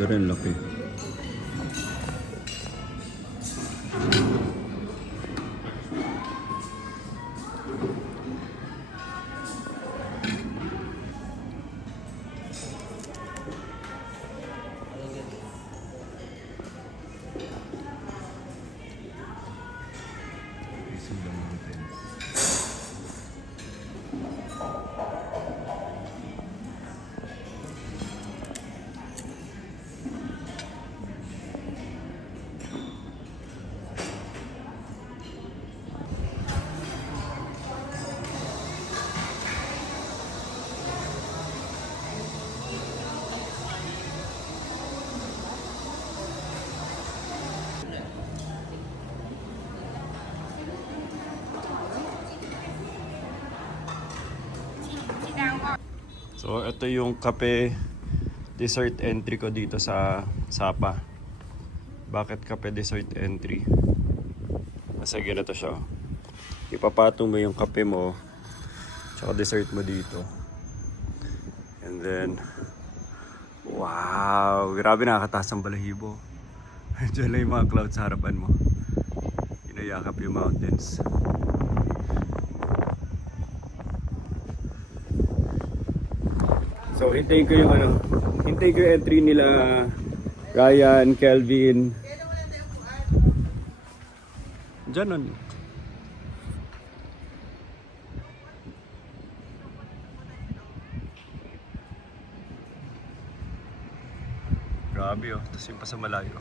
Ganda rin, laki. So, ito yung kape dessert entry ko dito sa Sapa. Bakit kape dessert entry? Kasi ganito siya. Ipapatong mo yung kape mo tsaka dessert mo dito. And then, wow! Grabe, nakakataas ang balahibo. Diyan lang yung mga clouds sa harapan mo. Inayakap yung mountains. So, hintayin ko yung hintayin ko yung entry nila Ryan, Kelvin. Diyan nun. Grabe oh, tapos yung pa sa malayo.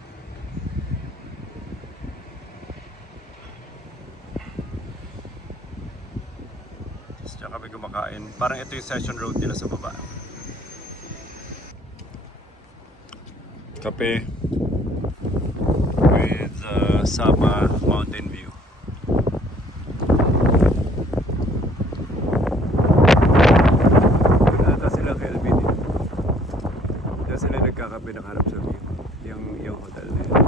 Tapos dyan kami kumakain. Parang ito yung session road nila sa baba. Kape with Sapa Mountain View. Ito sila Kelvin. Ito sila nagkakape ng harap sa view. Yung hotel na yun.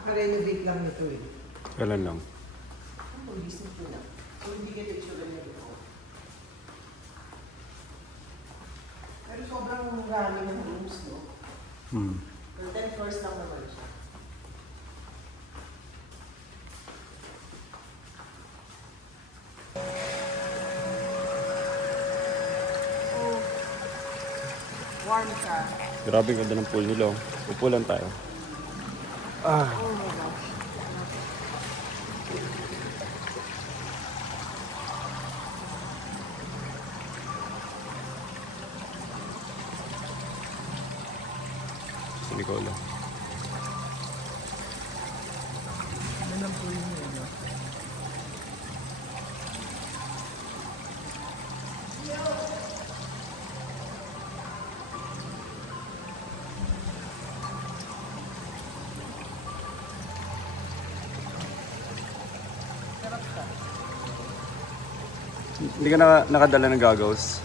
Naka-renovate lang nito eh. Kailan lang? Ang recent ko na. So hindi kayo itsura niya dito. Pero sobrang rami ng rooms, no? Pero 10 floors lang naman siya. Oh, warm ka. Grabe ganda ng pool nila. Upo lang tayo. Ah. Oh my gosh. Si Nicola. Ano lang po yun yun, no? Sarap ka. Hindi ka nakadala ng goggles?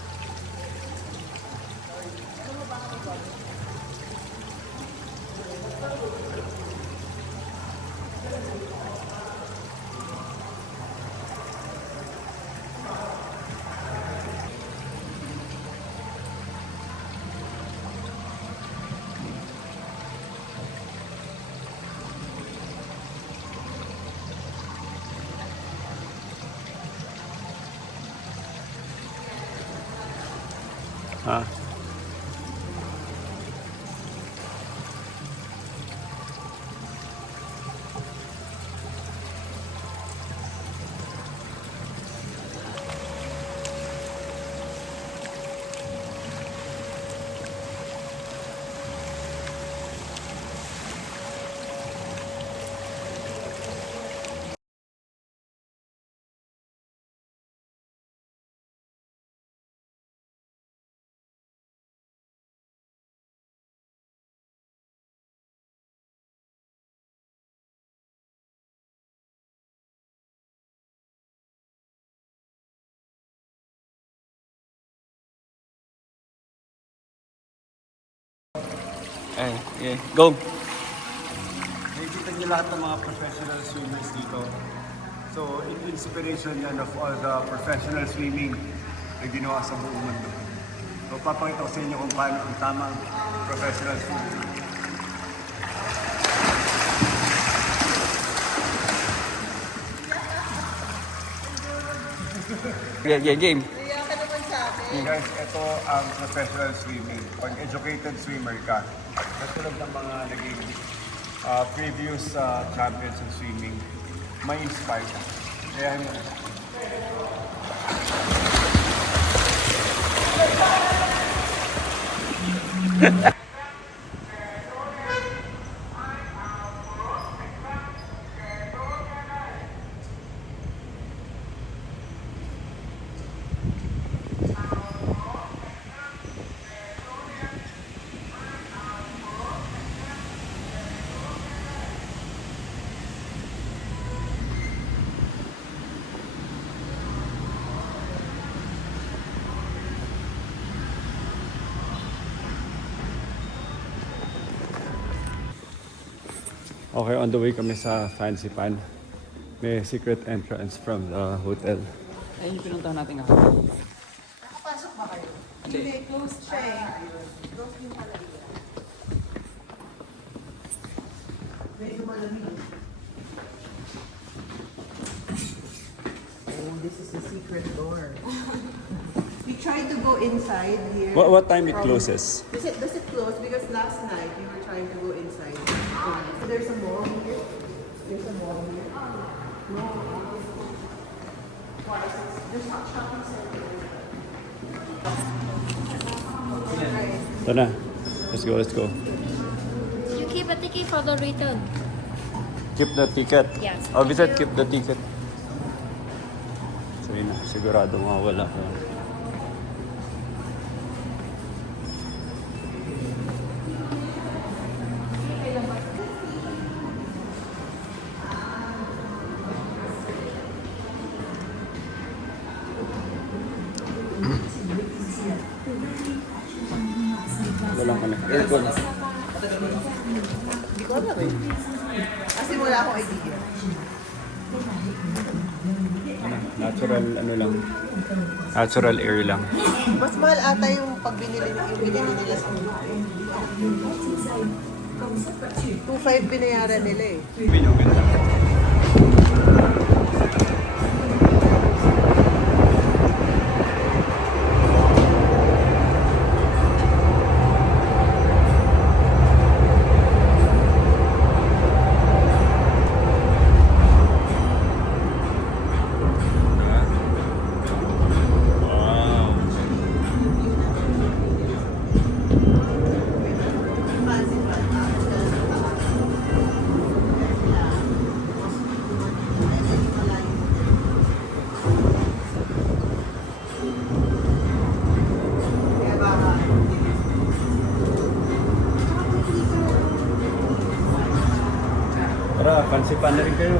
Ay, okay. Go! Nakikita niyo lahat ng mga professional swimmers dito. So, inspiration yan of all the professional swimming na ginawa sa buong mundo. So, papakita ko sa inyo kung paano ang tamang professional swimming. Yeah, game. Guys, ito ang professional swimming. Pag educated swimmer ka, katulad ng mga naging previous champions in swimming, may inspire ka. Kaya mo. Okay, on the way kami sa Fancy Pan. May secret entrance from the hotel. Ayun yung pinuntahan natin nga. Nakapasok ba kayo? Hindi. Hindi, closed siya eh. Closed yung pala dito. Medyo malamig. Oh, this is the secret door. We tried to go inside here. What time it closes? Does it close? Because last night we were trying to go inside. So there's a mall here. There's a mall here. No. There's not shopping center. Ito na. Let's go. You keep a ticket for the return. Keep the ticket. Yes. Oh, visit, keep the ticket. So yun na, sigurado mawala ko. Walang ka na. Aircon. Hindi ko alam eh. Kasi wala akong idea. Natural ano lang. Natural air lang. Mas mahal ata yung pag binili nila sa 2.5 binayaran nila eh. Binugan lang. Tara, pansipan na rin kayo.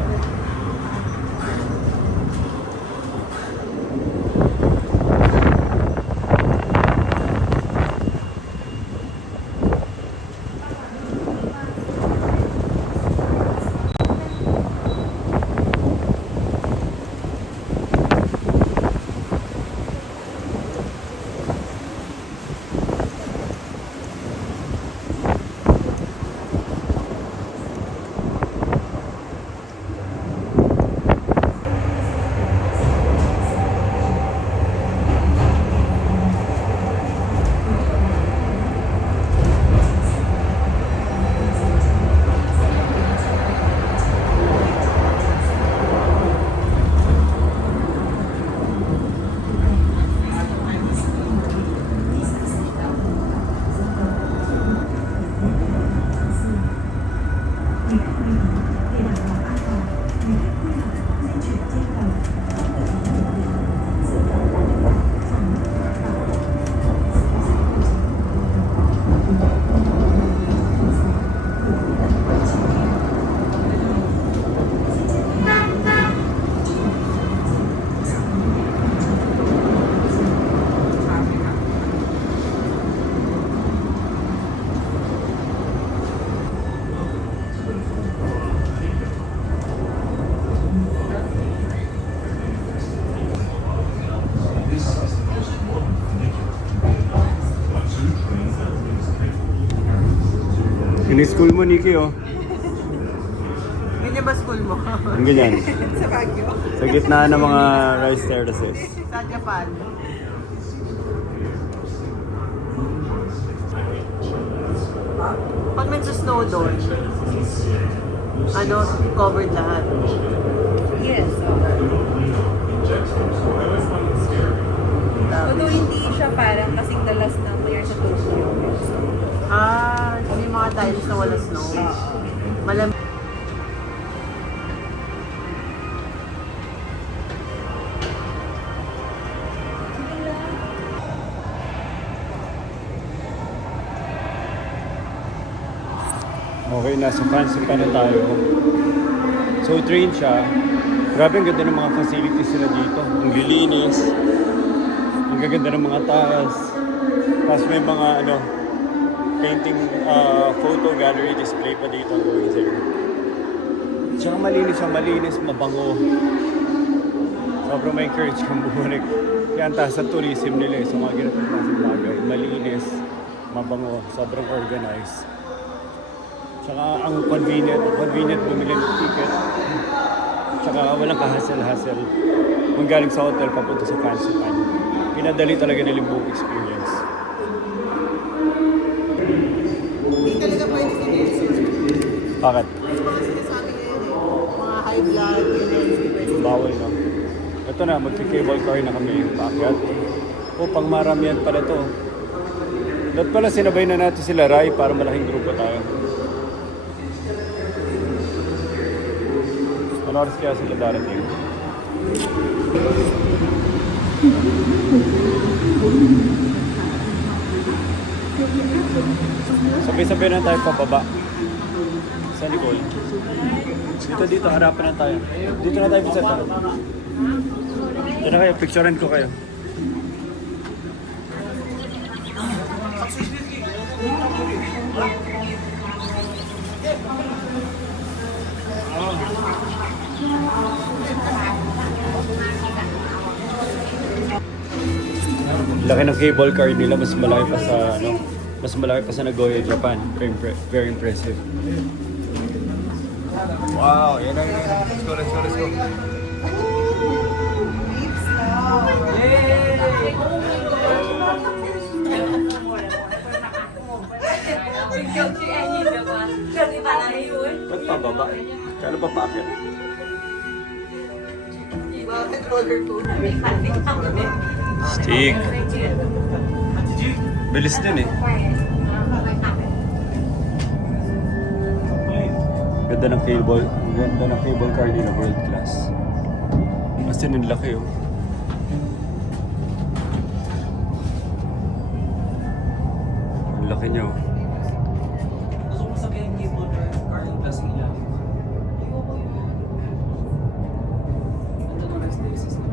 In-school mo, Nikki, oh. Ganyan ba school mo? Ang ganyan. Sa Baguio. Sa gitna ng mga rice terraces. Sa Japan. Pag nagsa-snow doon, ano, covered lahat. Yes. Although hindi siya parang kasing dalas na year sa Tokyo. Ah, may mga times na wala snow. Malam. Okay, nasa fancy pa na tayo. So, train siya. Grabe, ang ganda ng mga facilities nila dito. Ang lilinis. Ang gaganda ng mga tiles. Tapos may mga painting photo gallery display pa dito ang gawin sa'yo. Tsaka malinis siya, malinis, mabango. Sobrang may encourage kang bumalik. Kaya ang taas sa tourism nila sa mga ganitong klaseng bagay. Malinis, mabango, sobrang organized. Tsaka ang convenient bumili ng ticket. Tsaka walang kahasel-hasel. Kung galing sa hotel papunta sa fancy pan. Pinadali talaga nila yung buong experience. Hindi talaga pwede sa nurses. Bakit? Mga sinasabi ngayon mga high blood, ganyan, hindi pwede. Bawal na. Ito na, magki-cable car na kami yung paakyat. Pang maramihan pala to. Dapat pala sinabay na natin sila Rai para malaking grupo tayo. Ano oras kaya sila darating? Sabay-sabay na tayo pababa. Sa Nicole. Dito, harapan na tayo. Dito na tayo sa tayo. Dito na kayo, picturean ko kayo. Laki ng cable car nila, mas malaki pa sa mas malaki pa sa Nagoya, Japan. Very impressive. Wow, yan na. Let's go. Ba't pababa? Kano pa paakyat? Bakit roller coaster? Stig. Bilis din eh. Ganda ng cable car nila, world class. As in, ang laki oh. Ang laki niya oh. Gusto mo sa kaya cable car yung plus ilalim. Ito ng rest days na.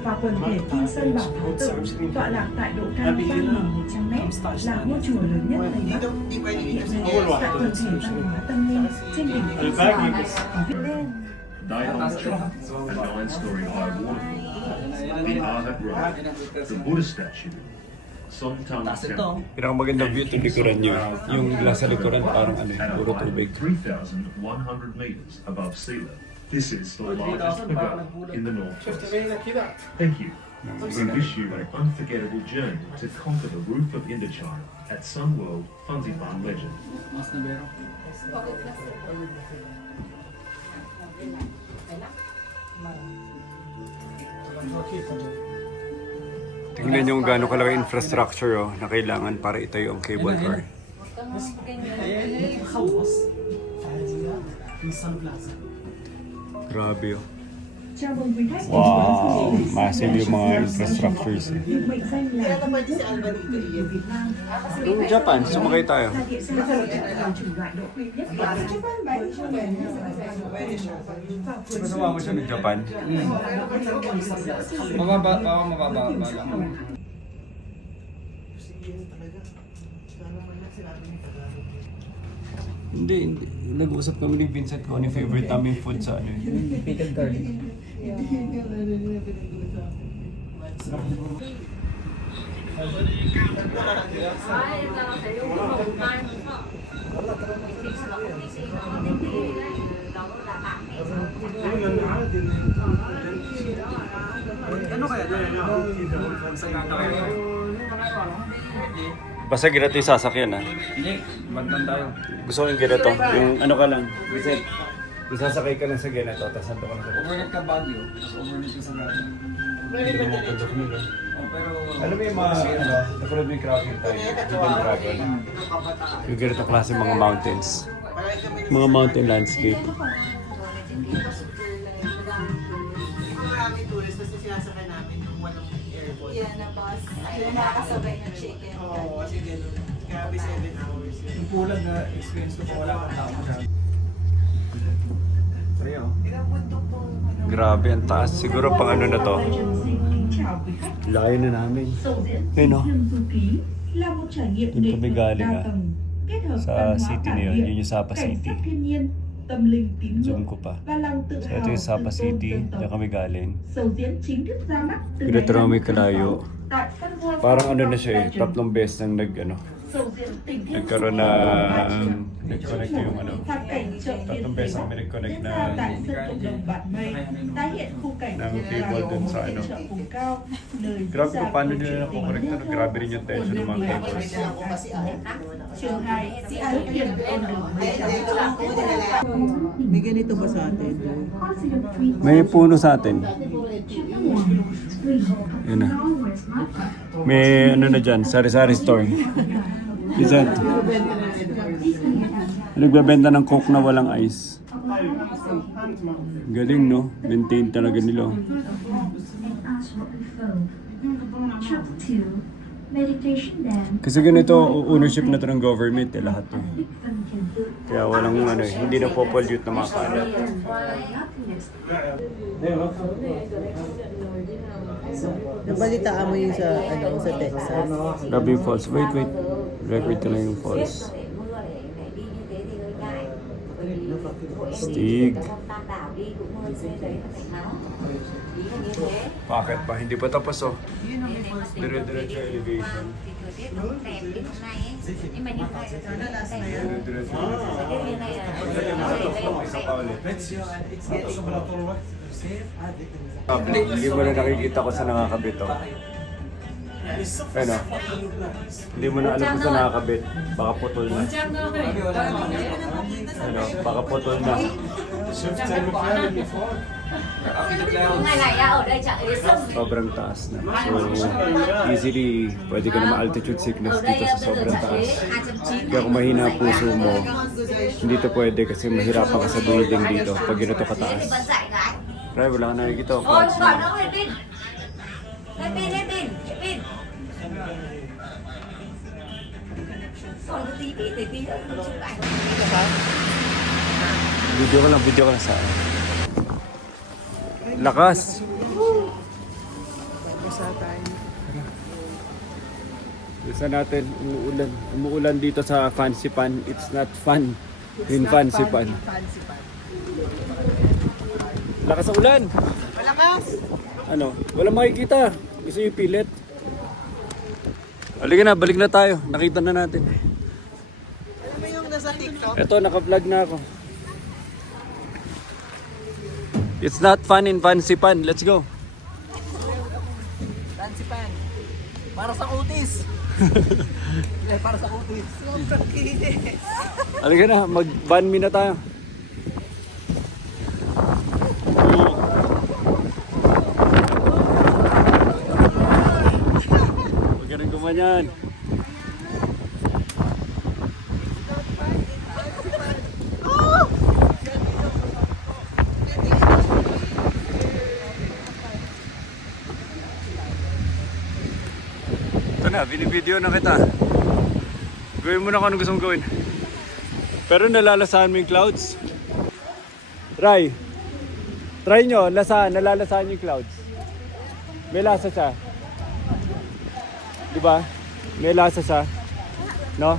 Và quần thể Kim Sơn Bảo Thái Tử tọa lạc tại độ cao 3.100m là ngôi chùa lớn nhất Tây Bắc. Hindi pwede dito sa Hiện nay, tại quần thể văn hóa tâm linh trên đỉnh Kim Sơn Bảo có viết lên Dayong Chong, a 9-story high waterfall. Bihar Road, the Buddha statue. Somtang Temple. Pinakamagandang view itong likuran nyo. Yung nasa likuran parang puro tubig. 3,100 meters above sea level. This is the largest pagoda in the northwest. Thank you. We wish you an unforgettable journey to conquer the roof of Indochina at Sunworld Funzifan Legend. Mas na bero. Tingnan nyo kung gaano kalaki infrastructure na kailangan para itayo ang cable car. Kaos. Yung Sun Plaza. Grabe oh. chào mừng quý khách Wow, massive yung mga infrastructures eh. được mệnh danh Kaya là ka pwede si Alba dito của iyan. Việt Nam. Yung Japan, sumakay tayo. Là địa danh là chủng loại độ quy nhất Việt Nam. Pwede siya. Gusto mo siya ng Japan? Mababa lang. Hindi. Nag-uusap kami ni Vincent kung ano yung favorite namin food sa ano eh. Pickled garlic. Ano kaya? Basta ganito yung sasakyan ha. Hindi, bandang tayo. Gusto ko yung ganito. Yung ano ka lang. Kasi sasakay ka lang sa ganito. Tapos nandun ka lang sa Overnight ka Baguio, tapos overnight ka sa Baguio. Hindi naman mapundok nila. Oh, pero... Alam mo yung mga, ano, nakulad mo yung crossing tayo, Hidden Dragon. Yung ganito klase mga mountains. Mga mountain landscape. Maraming tourists kasi sinasakay namin nung walang airport. Yan na bus. Yung nakakasabay ng chicken. Oo, kasi gano'n. Grabe 7 hours. Yung pulag na experience ko pa wala kang tao masyado. Sa'yo? Grabe, ang taas. Siguro pang ano na to. Layo na namin. Hey, no? Doon kami galing sa city na yun. Yun yung Sapa City. Zoom ko pa. So ito yung Sapa City. Diyan kami galing. Ganito na kami kalayo. Parang ano na siya eh. Tatlong beses nang nagkaroon na nag-connect yung ano. Tatlong beses kami nag-connect na ng cable dun sa ano. Grabe kung paano nila nakukorek na. Grabe rin yung tension ng mga cables. May ganito ba sa atin? May puno sa atin. Yun na. May ano na dyan, sari-sari store. Isa. Nagbebenta ng Coke na walang ice. Galing no? Maintain talaga nila. Kasi ganito, ownership na to ng government eh, lahat to. Kaya walang ano eh, hindi na po-pollute na mga kalat. Nabalitaan mo yung sa Texas. Grabe yung falls. Wait. Record ko lang yung falls. Stig. Bakit ba? Hindi pa tapos oh. Dire-diretso elevation. Dire-diretso. Isa pa ulit. Hindi mo na nakikita ko sa nakakabit oh. Ano? Hindi mo na alam kung sa nakakabit. Baka putol na. Ano? Baka putol na. Sobrang taas na. So, easily, pwede ka na ma-altitude sickness dito sa sobrang taas. Kaya kung mahina ang puso mo, hindi to pwede kasi mahirapan ka sa building dito pag ganito kataas. Pero wala ka nakikita. Clouds na. Video ka lang sa lakas. Bisa natin, umuulan dito sa Fancy Pan. It's not fun in Fancy Pan. Lakas ang ulan. Malakas! Ano? Walang makikita. Gusto yung pilit. Halika na, balik na tayo. Nakita na natin. Alam mo yung nasa TikTok? Ito, naka-vlog na ako. It's not fun in Fancy Pan. Let's go. Fancy Pan. Para sa kutis. Para sa kutis. Sobrang kinis. Halika na, mag-ban me na tayo. Huwag ka rin gumanyan. Ito na, binibideo na kita. Gawin mo na kung ano gusto mong gawin. Pero nalalasahan mo yung clouds. Try nyo, nalalasahan yung clouds. May lasa siya. Diba? May lasa siya. No?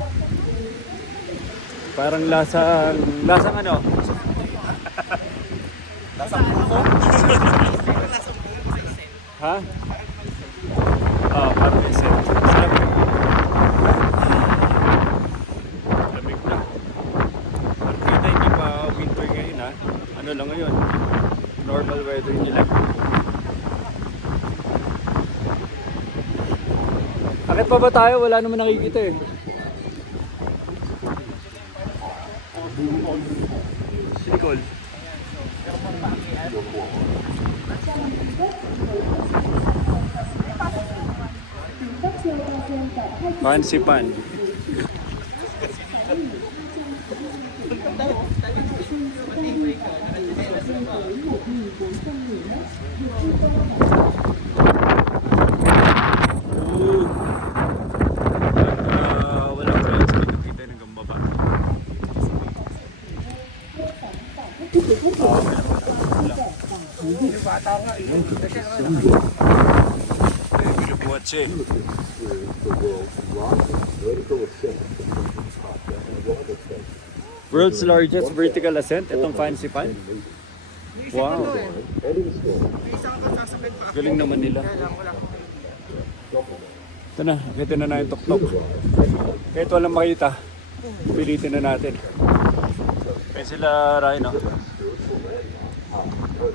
Parang lasang ano? Lasang puso? Ha? Parang isip. Lamig na. Akit pa ba tayo? Wala naman nakikita eh. Si Nicole. Fancy pan. Wala friends, kita ng gambaba. Binubuhat siya eh. World's largest vertical ascent, itong Fancy Pan. Wow. Galing naman nila. Ito na, nakita na yung tuktok. Kahit walang makita, pilitin na natin. Kaya sila Rhino.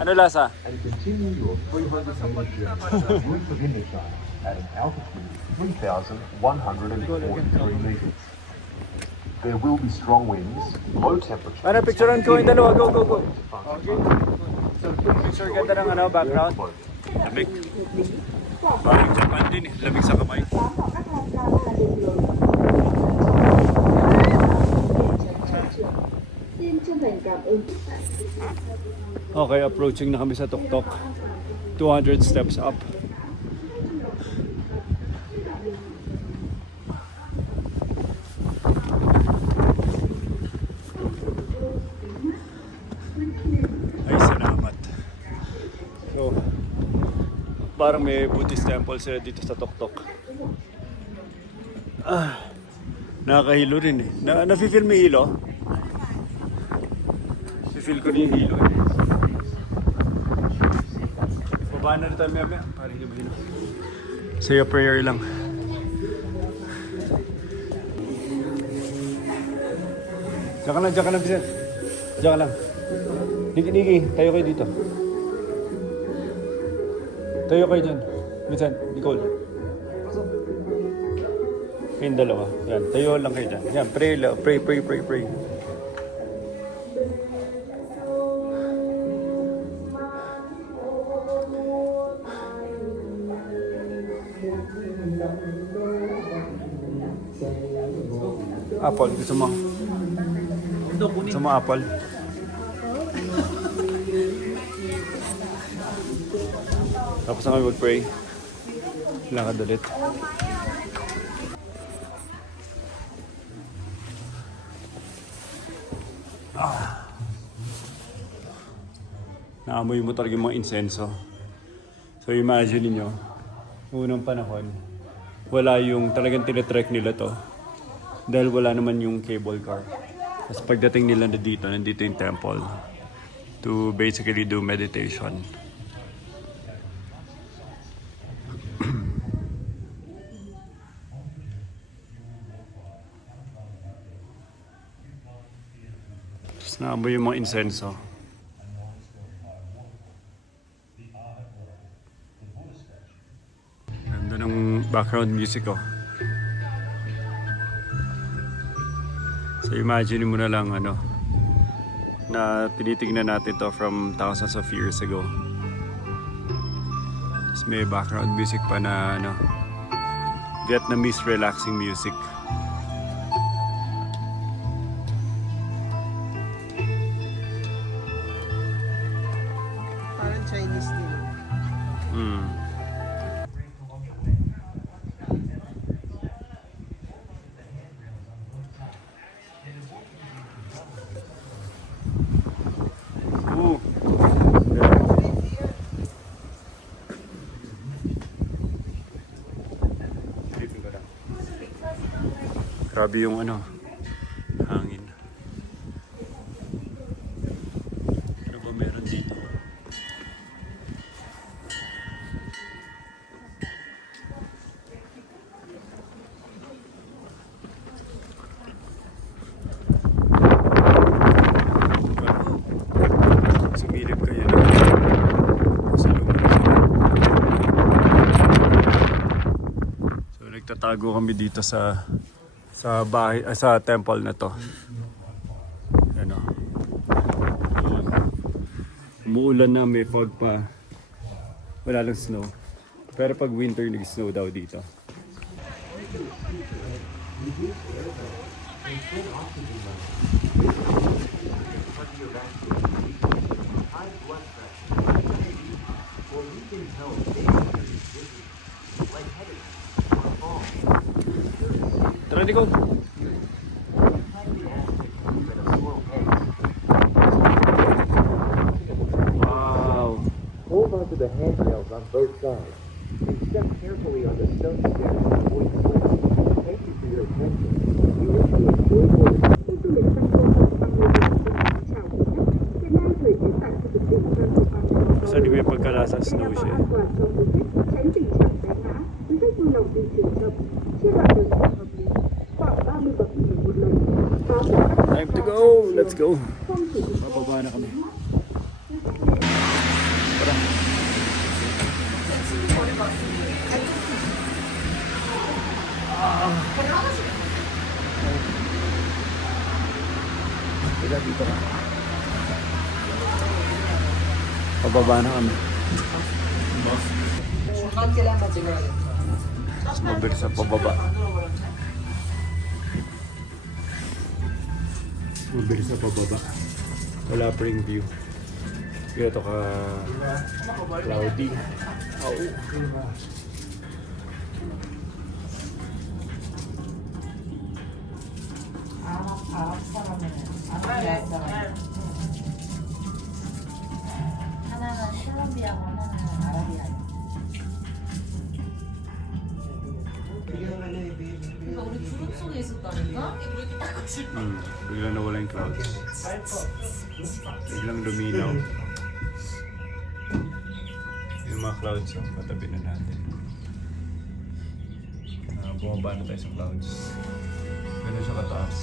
Ano lasa? And continue your 300 meter journey to the roof of Indochina at an altitude of 3,143 meters. There will be strong winds, low temperatures. Ano, picturean ko yung dalawa. Go, go, go. Okay. So, picture ganda ng background. Lamig. Parang Japan din eh. Lamig sa kamay. Okay, approaching na kami sa tuktok. 200 steps up. Ay, salamat. So, parang may Buddhist temple sila dito sa tuktok. Nakakahilo rin eh. Nafe-feel mo yung hilo? Feel ko rin yung hilo eh. Baba na rin tayo maya. Parang hindi mahilo. Say a prayer lang. Diyan ka lang, Vicent. Diyan ka lang. Niki, tayo kayo dito. Tayo kayo dyan. Vicent, Nicole. Kayong dalawa. Yan, tayo lang kayo dyan. Yan, pray. Apple, gusto mo? Gusto mo apple? Tapos na kami mag-pray. Lakad ulit. Naamoy mo talaga yung mga insenso. So imagine niyo, unang panahon, wala yung talagang tinatrek nila to. Dahil wala naman yung cable car. Tapos pagdating nila na dito, nandito yung temple to basically do meditation. Tapos naamoy yung mga insenso. Ganda ng background music oh. So imagine mo na lang na tinitignan natin to from thousands of years ago. Tapos may background music pa na Vietnamese relaxing music. Parang Chinese din. Grabe yung hangin. Ano ba meron dito? Sumilip kayo na. Sa lugar. So nagtatapos Tatago kami dito sa bahay, sa temple na to. Ano? Umuulan na, may fog pa. Wala lang snow. Pero pag winter, nag-snow daw dito. Tara, Nico. Wow. Hold on to the handrails on both sides and step carefully on the stone steps to avoid slips. Thank you for your attention. You wish to enjoy your Kasi di may pagkalasa snow siya. Time to go! Let's go! Bababa na kami. Tara. Tira dito na. Pababa na kami. Mas mabilis sa pababa. Mabilis sa pababa. Wala pa ring view. Kaya ito ka cloudy. Oh. 하나는 콜롬비아고 하나는 아라비아. Biglang nawala yung clouds. Biglang luminaw. Yung mga clouds, patabi na natin. Bumaba na tayo sa clouds. Ganun siya kataas.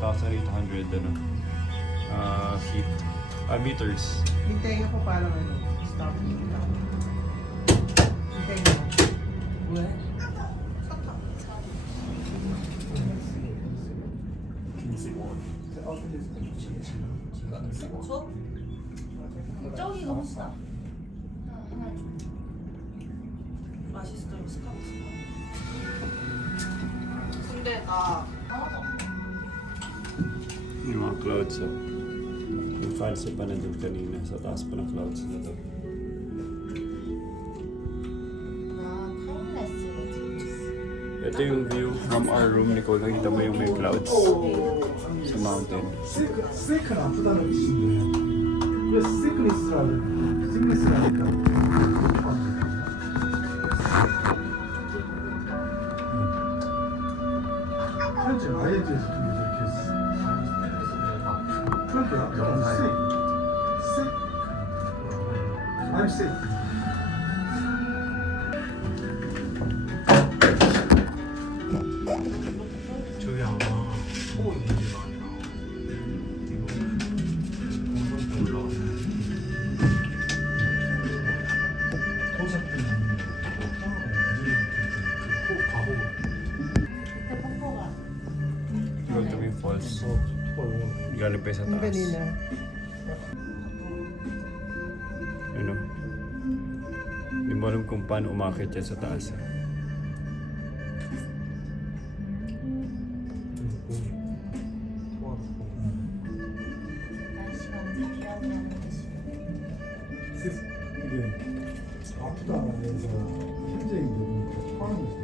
2,800 feet. Meters. Hintayin ko parang ano, stop. Hintayin mo. 저기가 훨씬 Yung mga clouds, oh. Yung fancy pa na dun kanina. Sa taas pa ng clouds na to. Ito yung view from our room, Nicole. Nakita mo yung may clouds sa mountain. 세이크는 아프다는 뜻인데 그래서 시크니스라니까 현재 ING에서 그게 이렇게 했어 그러니까 I'm sick I'm sick 저기 아마 호흡 문제가 아니라 이거 올라가요. 토사 때문에 호흡 과호흡. Yung tuming falls. Galing pa sa Yung taas. kanina. Ano? Hindi mo alam kung paano umakit yan sa taas. 이게 아프다고 해서 현재 이제 포함해서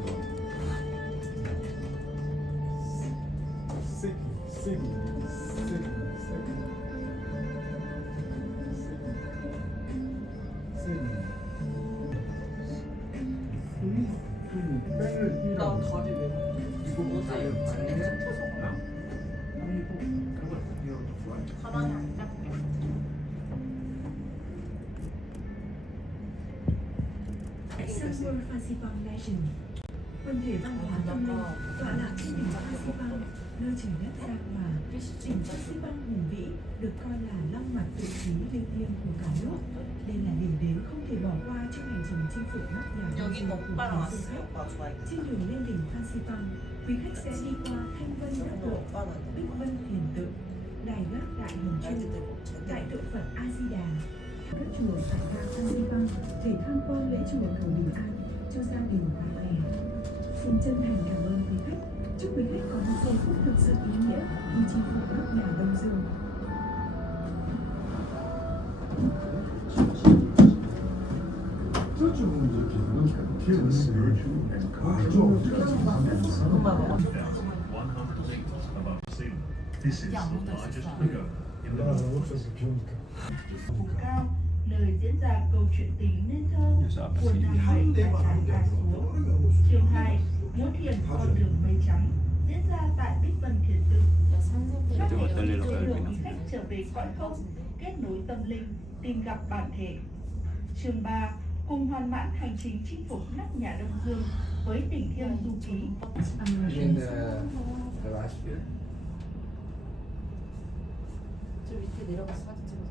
sick, sick, sick, sick, sick. 뺑을 나 다리 내 이거 뭐지? 가방이 안 잡혀. Sun World Phan Xipang Legend. Quần thể văn hóa tâm linh tọa lạc trên đỉnh Phan Xipang. nơi trời đất giao hòa. Tỉnh Fansipan hùng vĩ được coi là long mạch vị trí linh thiêng của cả nước. Đây là điểm đến không thể bỏ qua trong hành trình chinh phục nóc nhà đông dương của cả du khách. Trên đường lên đỉnh Fansipan, quý khách sẽ đi qua Thanh Vân Đắc Độ, Bích Vân Thiền Tự, Đài Gác Đại Hồng Chu, Đại Tượng Phật A Di Đà, các chùa tại ga Fansipan để tham quan lễ chùa cầu bình an cho gia đình và hè. Xin chân thành cảm ơn quý khách. Chúc quý khách có một giây phút thực sự ý nghĩa khi chinh phục nóc nhà Đông Dương. 저쪽은 이렇게 보니까 To the 기억이 spiritual and cultural depths of 1,100 meters above sea level. This is the largest pagoda in the 나 North. 없어서 비오니까. Vùng cao, nơi diễn ra câu chuyện tình nên thơ của nàng bảy và trải ca súa. Chương 2, Múa thiền con đường mây trắng diễn ra tại Bích Vân Thiền Tự. Phát hiện trên đường quý khách trở về cõi không, kết nối tâm linh, tìm gặp bản thể. Chương 3, cùng hoàn mãn hành trình chinh phục nóc nhà Đông Dương với tình thiêng du ký. 저 밑에 내려가서 사진 찍어서.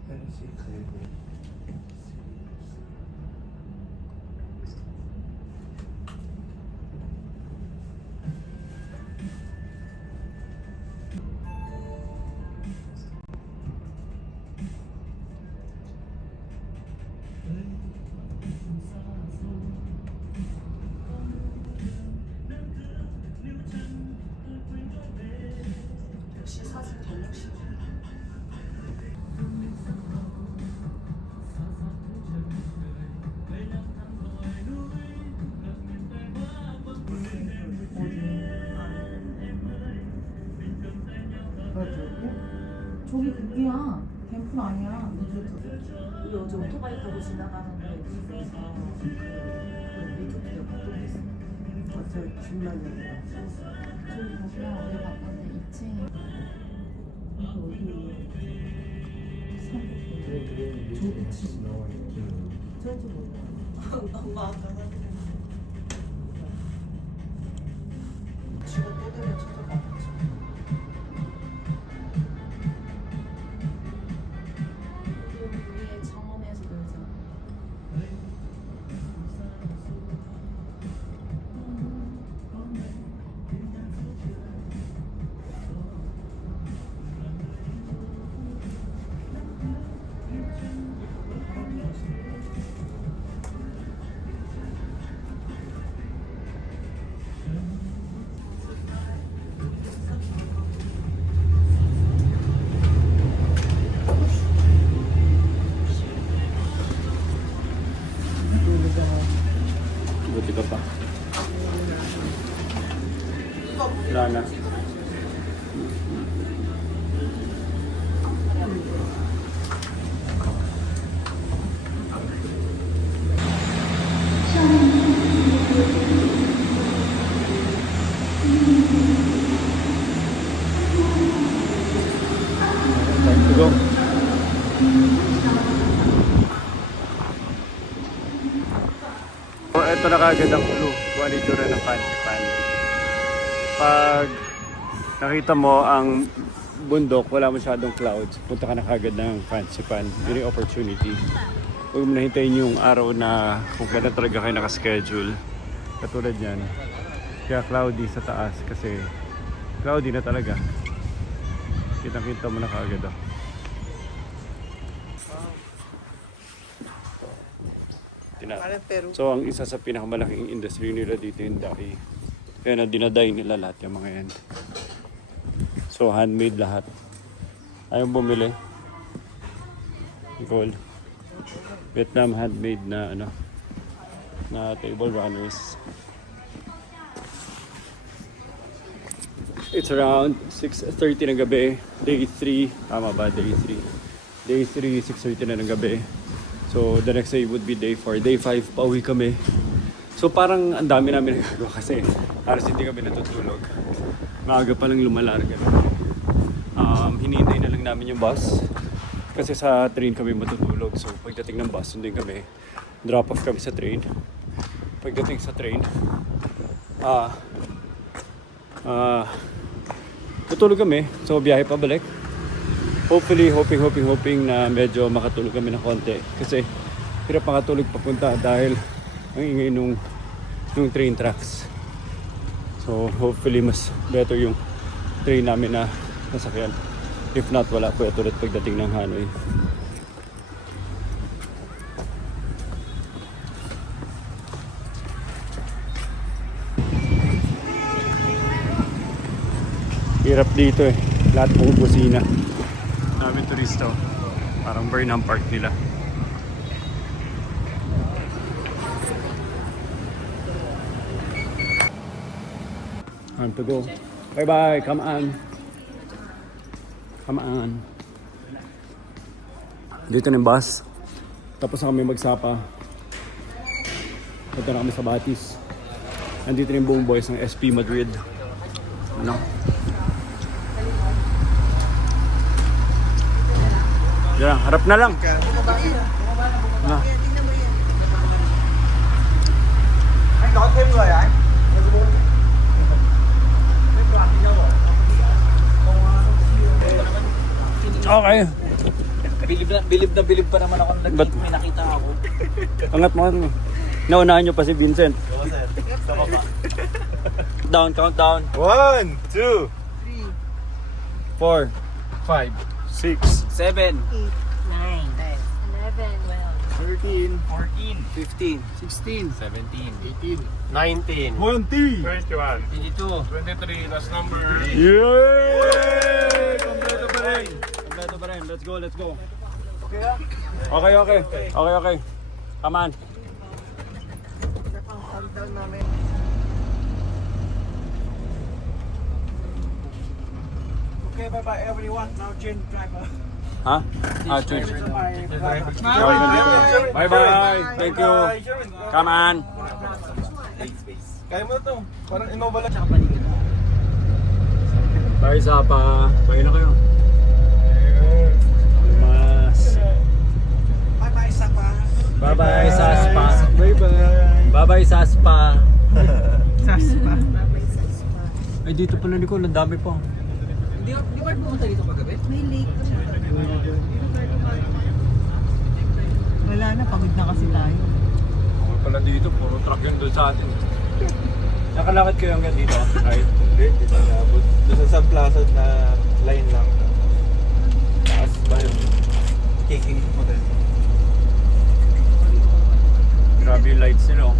역시 사진 전략실. 저기 그게야. 댐프 아니야. 우리 어제 오토바이 타고 지나가는데 그래서 그 리조트가 바뀌었어. 어제 중간에 저기 거기야 어제 봤던데 2층에 저기 몰라. 엄마 아까 사진 지금 또 되면 찾아가겠지. 위에 정원에서 놀자. Buti ka pa. Wala na. Time to go. So, ito na kagad ang clue kung ano yung itsura ng Fansipan. Pag nakita mo ang bundok, wala masyadong clouds, punta ka na kagad ng Fansipan. Yun yung opportunity. Huwag mo nahintayin yung araw na kung kailan talaga kayo nakaschedule. Katulad yan. Kaya cloudy sa taas kasi cloudy na talaga. Kitang-kita mo na kagad. Oh. So ang isa sa pinakamalaking industry nila dito yung dye. Kaya na dinaday nila lahat yung mga yan. So handmade lahat. Ayaw bumili. Gold. Vietnam handmade na ano na table runners. It's around 6:30 ng gabi. Day 3. Tama ba? Day 3. Day 3, 6:30 na ng gabi. So, the next day would be day 4. Day 5, pauwi kami. So, parang ang dami namin nagagawa kasi halos hindi kami natutulog. Maaga pa lang lumalarga. Hinihintay na lang namin yung bus. Kasi sa train kami matutulog. So, pagdating ng bus, sundin kami. Drop off kami sa train. Pagdating sa train, tutulog kami. So biyahe pabalik. Hopefully, hoping na medyo makatulog kami ng konti. Kasi hirap makatulog papunta dahil ang ingay nung train tracks. So hopefully mas better yung train namin na nasakyan. If not, wala po ito ulit pagdating ng Hanoi. Hirap dito eh. Lahat pong busina. Dami turista. Parang Burnham Park nila. Time to go. Bye bye. Come on. Come on. Dito na yung bus. Tapos na kami magsapa. Punta na kami sa Batis. Nandito na yung buong boys ng SP Madrid. Ano? Yan, harap na lang. Na. Okay. Bilib pa naman ako ng Ba't- may nakita ako. Angat mo. Naunahan nyo pa si Vincent. Count down. 1, 2, 4, 5, 6, 7, 9, 10, 11, 13, 14, 15, 16, 17, 18, 19, 20. 21, 22, 23, last number. Yay! Kompleto pa rin. Kompleto pa rin. Let's go. Okay. Come on. Okay, bye-bye everyone. Now change driver. Ha? Change. Bye-bye. Bye-bye. Thank you. Come on. Kaya mo na to. Parang Innova lang. Bye, Sapa. Bye na kayo. Mas. Bye-bye, Sapa. Bye-bye, Saspa. Bye-bye. Bye-bye, Saspa. Saspa. Ay, dito pala Nicole. Ang dami pa. Di ba pumunta dito kagabi? May lake. Wala na, pagod na kasi tayo. Ako pala dito. Puro truck yun doon sa atin. Nakalakad kayo hanggang dito? Right? Hindi na naabot. Doon sa Plaza na line lang. Taas ba yung King Hotel? Grabe yung lights nila. Oh.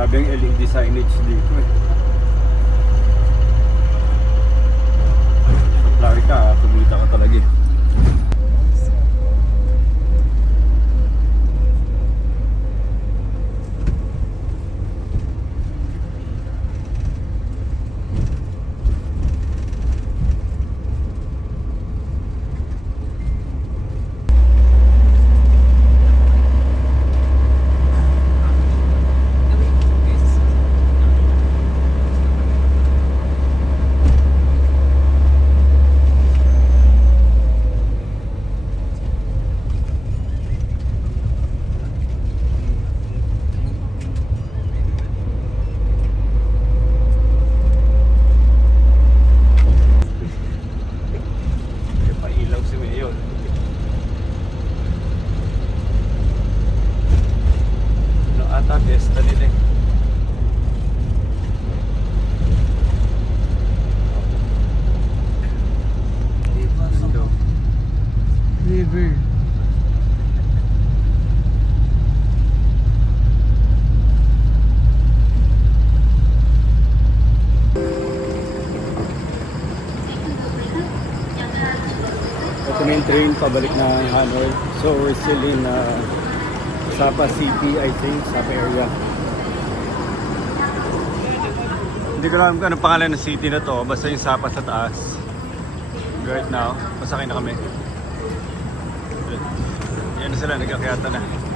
Grabe yung LED signage dito eh. Supplier ka, kumita ka talaga eh. Pailaw si Mayor. Ano ata, besta nila eh. River. Ito na yung train pabalik na Hanoi. So we're still in Sapa City, I think, Sapa area. Hindi ko alam kung anong pangalan ng city na to, basta yung Sapa sa taas. Right now, pasakay na kami. Yan na sila, nagkakayata na.